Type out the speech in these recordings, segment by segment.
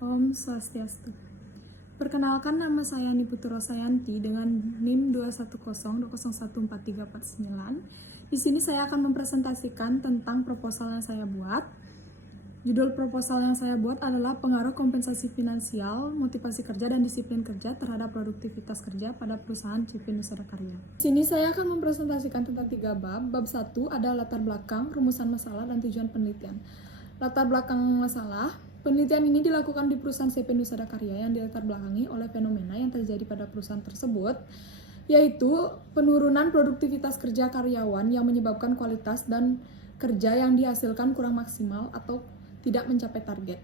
Om Swastiastu. Perkenalkan, nama saya Niputro Sayanti dengan NIM 210201439. Di sini saya akan mempresentasikan tentang proposal yang saya buat. Judul proposal yang saya buat adalah pengaruh kompensasi finansial, motivasi kerja, dan disiplin kerja terhadap produktivitas kerja pada perusahaan CP Nusada Karya. Di sini saya akan mempresentasikan tentang 3 bab. Bab 1 ada latar belakang, rumusan masalah, dan tujuan penelitian. Latar belakang masalah, penelitian ini dilakukan di perusahaan CP Nusada Karya yang dilatar belakangi oleh fenomena yang terjadi pada perusahaan tersebut, yaitu penurunan produktivitas kerja karyawan yang menyebabkan kualitas dan kerja yang dihasilkan kurang maksimal atau tidak mencapai target.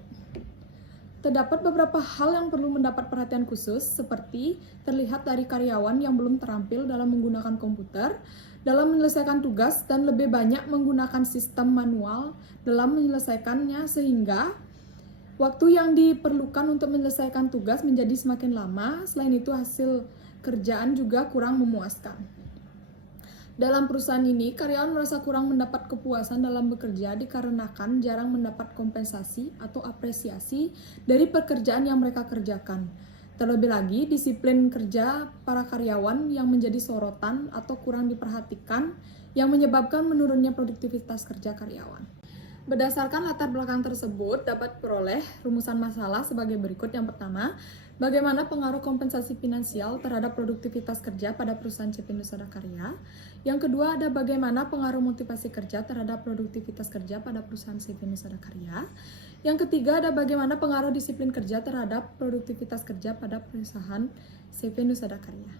Terdapat beberapa hal yang perlu mendapat perhatian khusus, seperti terlihat dari karyawan yang belum terampil dalam menggunakan komputer, dalam menyelesaikan tugas, dan lebih banyak menggunakan sistem manual dalam menyelesaikannya, sehingga waktu yang diperlukan untuk menyelesaikan tugas menjadi semakin lama. Selain itu, hasil kerjaan juga kurang memuaskan. Dalam perusahaan ini, karyawan merasa kurang mendapat kepuasan dalam bekerja dikarenakan jarang mendapat kompensasi atau apresiasi dari pekerjaan yang mereka kerjakan. Terlebih lagi, disiplin kerja para karyawan yang menjadi sorotan atau kurang diperhatikan yang menyebabkan menurunnya produktivitas kerja karyawan. Berdasarkan latar belakang tersebut, dapat peroleh rumusan masalah sebagai berikut. Yang pertama, bagaimana pengaruh kompensasi finansial terhadap produktivitas kerja pada perusahaan CP Nusada Karya. Yang kedua, ada bagaimana pengaruh motivasi kerja terhadap produktivitas kerja pada perusahaan CP Nusada Karya. Yang ketiga, ada bagaimana pengaruh disiplin kerja terhadap produktivitas kerja pada perusahaan CP Nusada Karya.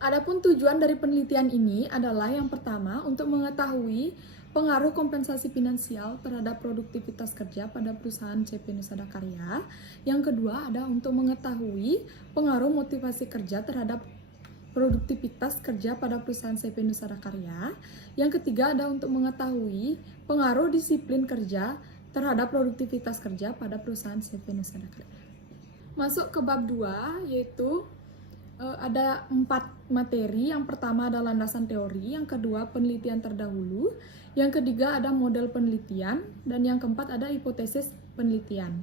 Adapun tujuan dari penelitian ini adalah yang pertama, untuk mengetahui pengaruh kompensasi finansial terhadap produktivitas kerja pada perusahaan CP Nusada Karya. Yang kedua ada untuk mengetahui pengaruh motivasi kerja terhadap produktivitas kerja pada perusahaan CP Nusada Karya. Yang ketiga ada untuk mengetahui pengaruh disiplin kerja terhadap produktivitas kerja pada perusahaan CP Nusada Karya. Masuk ke bab 2, yaitu ada 4 materi. Yang pertama ada landasan teori, yang kedua penelitian terdahulu, yang ketiga ada model penelitian, dan yang keempat ada hipotesis penelitian.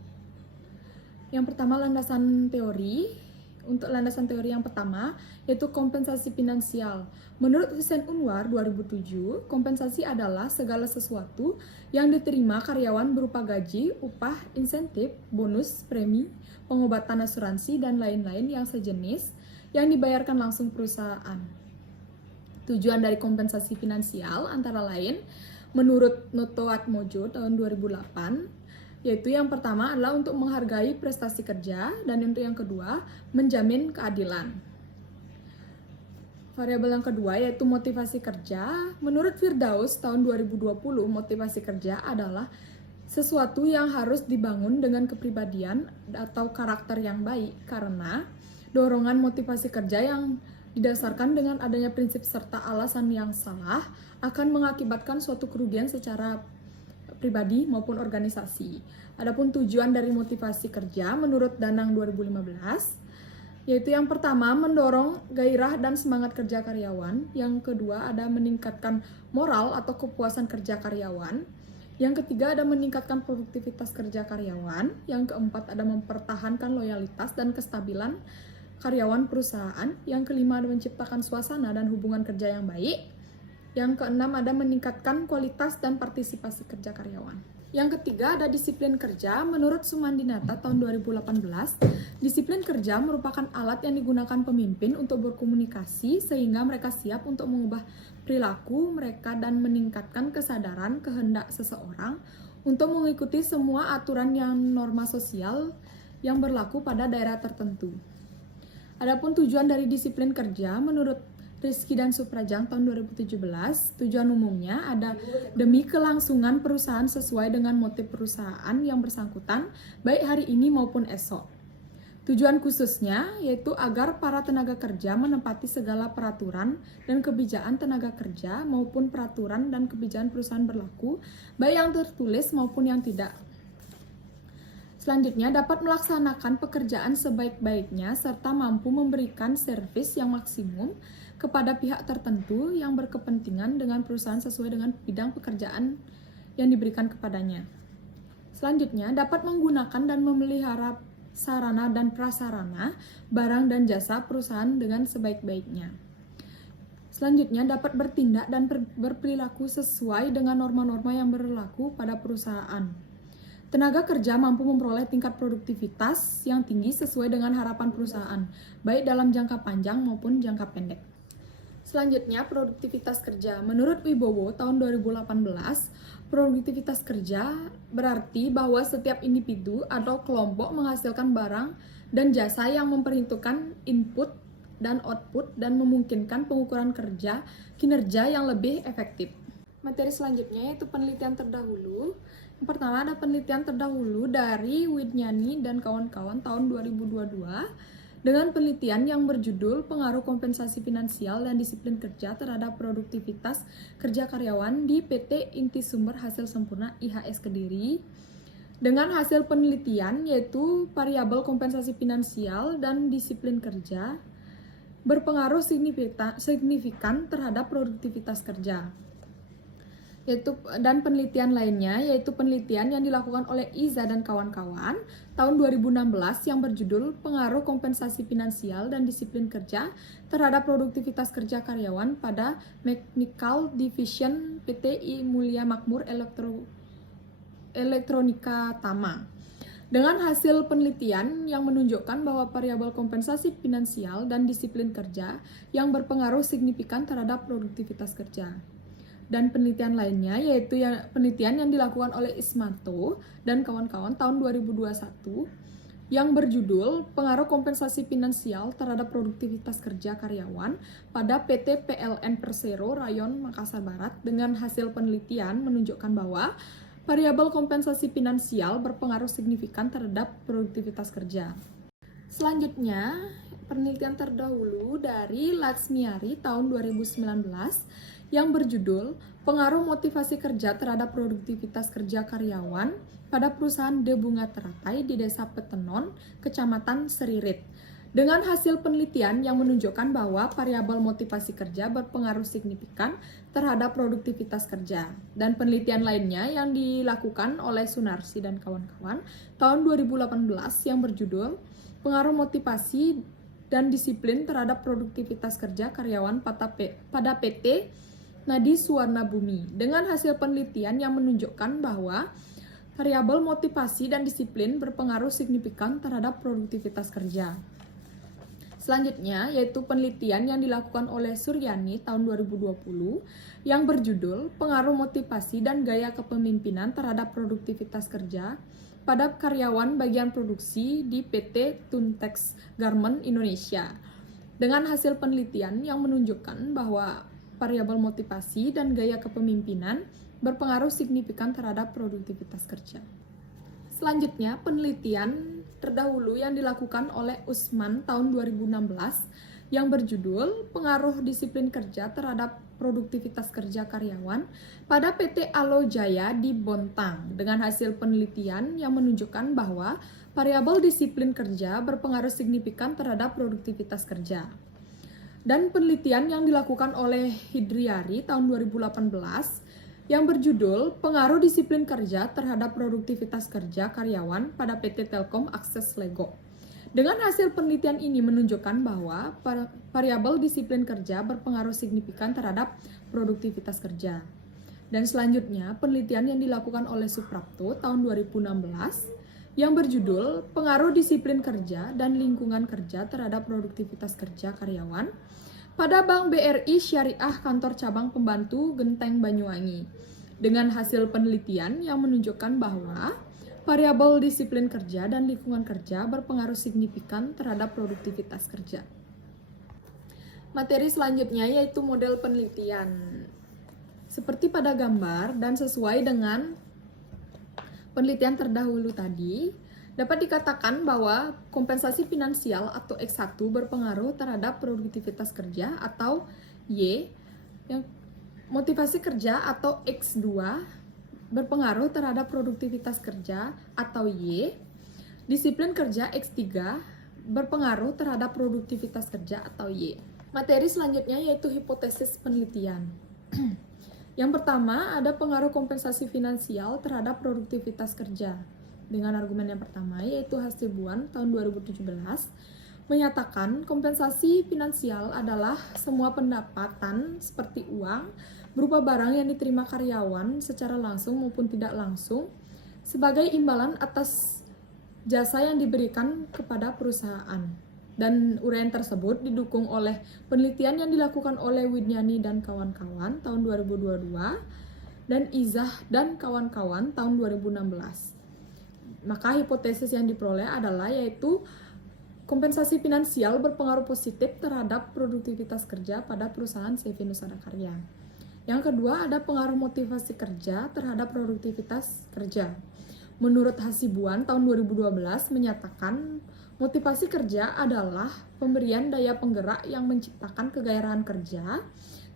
Yang pertama landasan teori. Untuk landasan teori yang pertama yaitu kompensasi finansial. Menurut Hussein Unwar 2007, kompensasi adalah segala sesuatu yang diterima karyawan berupa gaji, upah, insentif, bonus, premi, pengobatan asuransi, dan lain-lain yang sejenis yang dibayarkan langsung perusahaan. Tujuan dari kompensasi finansial antara lain, menurut Noto Atmojo tahun 2008, yaitu yang pertama adalah untuk menghargai prestasi kerja, dan untuk yang kedua, menjamin keadilan. Variabel yang kedua yaitu motivasi kerja. Menurut Firdaus tahun 2020, motivasi kerja adalah sesuatu yang harus dibangun dengan kepribadian atau karakter yang baik, karena dorongan motivasi kerja yang didasarkan dengan adanya prinsip serta alasan yang salah akan mengakibatkan suatu kerugian secara pribadi maupun organisasi. Adapun tujuan dari motivasi kerja menurut Danang 2015, yaitu yang pertama mendorong gairah dan semangat kerja karyawan, yang kedua ada meningkatkan moral atau kepuasan kerja karyawan, yang ketiga ada meningkatkan produktivitas kerja karyawan, yang keempat ada mempertahankan loyalitas dan kestabilan karyawan perusahaan, yang kelima ada menciptakan suasana dan hubungan kerja yang baik, yang keenam ada meningkatkan kualitas dan partisipasi kerja karyawan. Yang ketiga ada disiplin kerja. Menurut Sumandinata tahun 2018, disiplin kerja merupakan alat yang digunakan pemimpin untuk berkomunikasi sehingga mereka siap untuk mengubah perilaku mereka dan meningkatkan kesadaran kehendak seseorang untuk mengikuti semua aturan yang norma sosial yang berlaku pada daerah tertentu. Adapun tujuan dari disiplin kerja menurut Rizky dan Suprajang tahun 2017, tujuan umumnya ada demi kelangsungan perusahaan sesuai dengan motif perusahaan yang bersangkutan, baik hari ini maupun esok. Tujuan khususnya yaitu agar para tenaga kerja menepati segala peraturan dan kebijakan tenaga kerja maupun peraturan dan kebijakan perusahaan berlaku, baik yang tertulis maupun yang tidak. Selanjutnya, dapat melaksanakan pekerjaan sebaik-baiknya serta mampu memberikan servis yang maksimum kepada pihak tertentu yang berkepentingan dengan perusahaan sesuai dengan bidang pekerjaan yang diberikan kepadanya. Selanjutnya, dapat menggunakan dan memelihara sarana dan prasarana, barang dan jasa perusahaan dengan sebaik-baiknya. Selanjutnya, dapat bertindak dan berperilaku sesuai dengan norma-norma yang berlaku pada perusahaan. Tenaga kerja mampu memperoleh tingkat produktivitas yang tinggi sesuai dengan harapan perusahaan, baik dalam jangka panjang maupun jangka pendek. Selanjutnya, produktivitas kerja. Menurut Wibowo tahun 2018, produktivitas kerja berarti bahwa setiap individu atau kelompok menghasilkan barang dan jasa yang memperhitungkan input dan output dan memungkinkan pengukuran kinerja yang lebih efektif. Materi selanjutnya yaitu penelitian terdahulu. Yang pertama ada penelitian terdahulu dari Widnyani dan kawan-kawan tahun 2022 dengan penelitian yang berjudul Pengaruh Kompensasi Finansial dan Disiplin Kerja terhadap Produktivitas Kerja Karyawan di PT Inti Sumber Hasil Sempurna IHS Kediri. Dengan hasil penelitian yaitu variabel kompensasi finansial dan disiplin kerja berpengaruh signifikan terhadap produktivitas kerja. Dan penelitian lainnya yaitu penelitian yang dilakukan oleh Iza dan kawan-kawan tahun 2016 yang berjudul Pengaruh Kompensasi Finansial dan Disiplin Kerja terhadap Produktivitas Kerja Karyawan pada Mechanical Division PT I Mulia Makmur Elektronika Tama. Dengan hasil penelitian yang menunjukkan bahwa variabel kompensasi finansial dan disiplin kerja yang berpengaruh signifikan terhadap produktivitas kerja. Dan penelitian lainnya yaitu penelitian yang dilakukan oleh Ismanto dan kawan-kawan tahun 2021 yang berjudul Pengaruh Kompensasi Finansial terhadap Produktivitas Kerja Karyawan pada PT PLN Persero Rayon Makassar Barat. Dengan hasil penelitian menunjukkan bahwa variabel kompensasi finansial berpengaruh signifikan terhadap produktivitas kerja. Selanjutnya, penelitian terdahulu dari Latsmiari tahun 2019 yang berjudul Pengaruh Motivasi Kerja terhadap Produktivitas Kerja Karyawan pada Perusahaan De Bunga Teratai di Desa Petenon, Kecamatan Seririt. Dengan hasil penelitian yang menunjukkan bahwa variabel motivasi kerja berpengaruh signifikan terhadap produktivitas kerja. Dan penelitian lainnya yang dilakukan oleh Sunarsi dan kawan-kawan tahun 2018 yang berjudul Pengaruh Motivasi dan Disiplin terhadap Produktivitas Kerja Karyawan pada PT Nadi Suwarna Bumi. Dengan hasil penelitian yang menunjukkan bahwa variabel motivasi dan disiplin berpengaruh signifikan terhadap produktivitas kerja. Selanjutnya yaitu penelitian yang dilakukan oleh Suryani tahun 2020 yang berjudul Pengaruh Motivasi dan Gaya Kepemimpinan terhadap Produktivitas Kerja pada karyawan bagian produksi di PT Tuntex Garment Indonesia. Dengan hasil penelitian yang menunjukkan bahwa variabel motivasi dan gaya kepemimpinan berpengaruh signifikan terhadap produktivitas kerja. Selanjutnya, penelitian terdahulu yang dilakukan oleh Usman tahun 2016 yang berjudul Pengaruh Disiplin Kerja terhadap Produktivitas Kerja Karyawan pada PT Alo Jaya di Bontang. Dengan hasil penelitian yang menunjukkan bahwa variabel disiplin kerja berpengaruh signifikan terhadap produktivitas kerja. Dan penelitian yang dilakukan oleh Hidriyari tahun 2018 yang berjudul Pengaruh Disiplin Kerja terhadap Produktivitas Kerja Karyawan pada PT Telkom Akses Lego. Dengan hasil penelitian ini menunjukkan bahwa variabel disiplin kerja berpengaruh signifikan terhadap produktivitas kerja. Dan selanjutnya, penelitian yang dilakukan oleh Suprapto tahun 2016 yang berjudul Pengaruh Disiplin Kerja dan Lingkungan Kerja terhadap Produktivitas Kerja Karyawan pada Bank BRI Syariah Kantor Cabang Pembantu Genteng Banyuwangi. Dengan hasil penelitian yang menunjukkan bahwa variabel disiplin kerja dan lingkungan kerja berpengaruh signifikan terhadap produktivitas kerja. Materi selanjutnya yaitu model penelitian. Seperti pada gambar dan sesuai dengan penelitian terdahulu tadi, dapat dikatakan bahwa kompensasi finansial atau X1 berpengaruh terhadap produktivitas kerja atau Y, yang motivasi kerja atau X2 berpengaruh terhadap produktivitas kerja atau Y, disiplin kerja X3 berpengaruh terhadap produktivitas kerja atau Y. Materi selanjutnya yaitu hipotesis penelitian. Yang pertama, ada pengaruh kompensasi finansial terhadap produktivitas kerja. Dengan argumen yang pertama, yaitu Hasibuan tahun 2017, menyatakan kompensasi finansial adalah semua pendapatan seperti uang berupa barang yang diterima karyawan secara langsung maupun tidak langsung sebagai imbalan atas jasa yang diberikan kepada perusahaan. Dan uraian tersebut didukung oleh penelitian yang dilakukan oleh Widjani dan kawan-kawan tahun 2022 dan Izah dan kawan-kawan tahun 2016. Maka hipotesis yang diperoleh adalah yaitu kompensasi finansial berpengaruh positif terhadap produktivitas kerja pada perusahaan CV Nusada Karya. Yang kedua, ada pengaruh motivasi kerja terhadap produktivitas kerja. Menurut Hasibuan tahun 2012 menyatakan motivasi kerja adalah pemberian daya penggerak yang menciptakan kegairahan kerja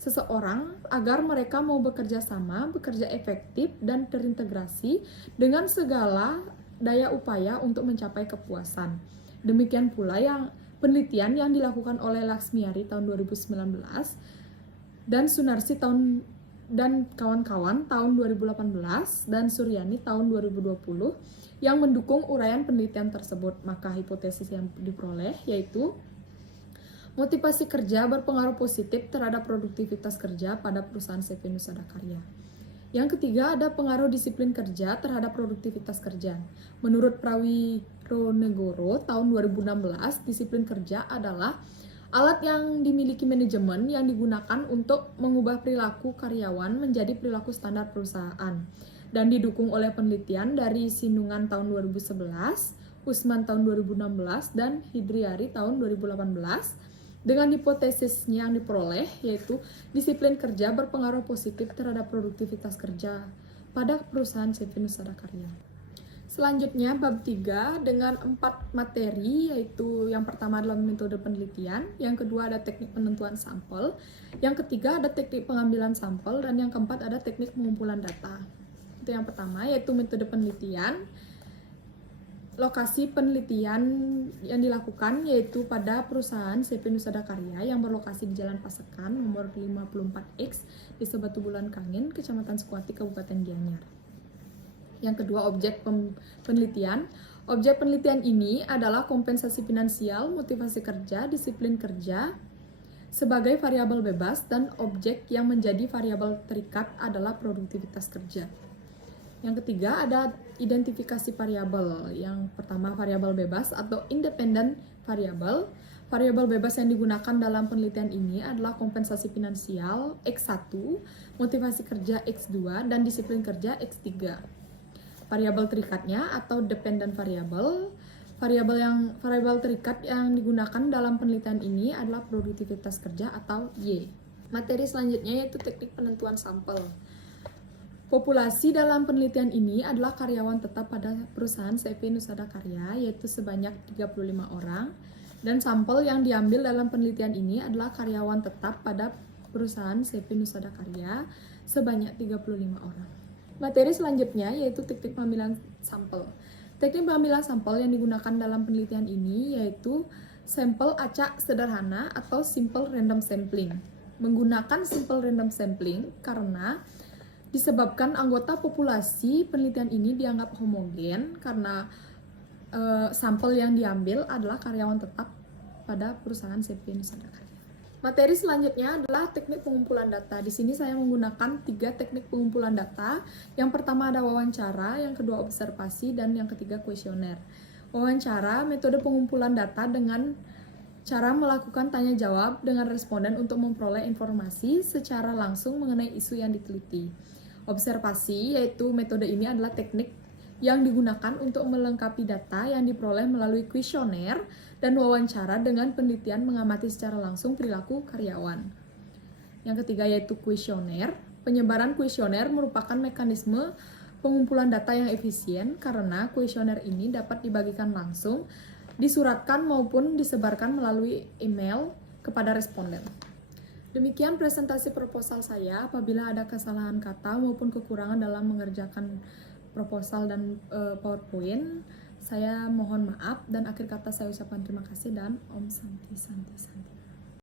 seseorang agar mereka mau bekerja sama, bekerja efektif, dan terintegrasi dengan segala daya upaya untuk mencapai kepuasan. Demikian pula yang penelitian yang dilakukan oleh Laksmiari tahun 2019 dan Sunarsi dan kawan-kawan tahun 2018 dan Suryani tahun 2020 yang mendukung uraian penelitian tersebut. Maka hipotesis yang diperoleh yaitu motivasi kerja berpengaruh positif terhadap produktivitas kerja pada perusahaan CV Nusada Karya. Yang ketiga, ada pengaruh disiplin kerja terhadap produktivitas kerja. Menurut Prawironegoro tahun 2016, disiplin kerja adalah alat yang dimiliki manajemen yang digunakan untuk mengubah perilaku karyawan menjadi perilaku standar perusahaan dan didukung oleh penelitian dari Sinungan tahun 2011, Usman tahun 2016, dan Hidriari tahun 2018 dengan hipotesis yang diperoleh yaitu disiplin kerja berpengaruh positif terhadap produktivitas kerja pada perusahaan CV Nusada Karya. Selanjutnya, bab 3 dengan 4 materi, yaitu yang pertama adalah metode penelitian, yang kedua ada teknik penentuan sampel, yang ketiga ada teknik pengambilan sampel, dan yang keempat ada teknik pengumpulan data. Itu yang pertama, yaitu metode penelitian. Lokasi penelitian yang dilakukan yaitu pada perusahaan CV Nusada Karya yang berlokasi di Jalan Pasekan nomor 54X di Sebatu Bulan Kangin, Kecamatan Sukuati, Kabupaten Gianyar. Yang kedua, objek penelitian. Objek penelitian ini adalah kompensasi finansial, motivasi kerja, disiplin kerja sebagai variabel bebas, dan objek yang menjadi variabel terikat adalah produktivitas kerja. Yang ketiga, ada identifikasi variabel. Yang pertama, variabel bebas atau independent variable. Variabel bebas yang digunakan dalam penelitian ini adalah kompensasi finansial X1, motivasi kerja X2, dan disiplin kerja X3. Variabel terikatnya atau dependent variable. Variabel terikat yang digunakan dalam penelitian ini adalah produktivitas kerja atau Y. Materi selanjutnya yaitu teknik penentuan sampel. Populasi dalam penelitian ini adalah karyawan tetap pada perusahaan CV Nusada Karya yaitu sebanyak 35 orang, dan sampel yang diambil dalam penelitian ini adalah karyawan tetap pada perusahaan CV Nusada Karya sebanyak 35 orang. Materi selanjutnya yaitu teknik pengambilan sampel. Teknik pengambilan sampel yang digunakan dalam penelitian ini yaitu sampel acak sederhana atau simple random sampling. Menggunakan simple random sampling karena disebabkan anggota populasi penelitian ini dianggap homogen karena sampel yang diambil adalah karyawan tetap pada perusahaan CV Nusada Karya. Materi selanjutnya adalah teknik pengumpulan data. Di sini saya menggunakan 3 teknik pengumpulan data. Yang pertama ada wawancara, yang kedua observasi, dan yang ketiga kuesioner. Wawancara, metode pengumpulan data dengan cara melakukan tanya jawab dengan responden untuk memperoleh informasi secara langsung mengenai isu yang diteliti. Observasi, yaitu metode ini adalah teknik yang digunakan untuk melengkapi data yang diperoleh melalui kuesioner dan wawancara dengan penelitian mengamati secara langsung perilaku karyawan. Yang ketiga yaitu kuesioner. Penyebaran kuesioner merupakan mekanisme pengumpulan data yang efisien karena kuesioner ini dapat dibagikan langsung, disuratkan maupun disebarkan melalui email kepada responden. Demikian presentasi proposal saya. Apabila ada kesalahan kata maupun kekurangan dalam mengerjakan proposal dan PowerPoint, saya mohon maaf, dan akhir kata saya ucapkan terima kasih dan Om Santi Santi Santi.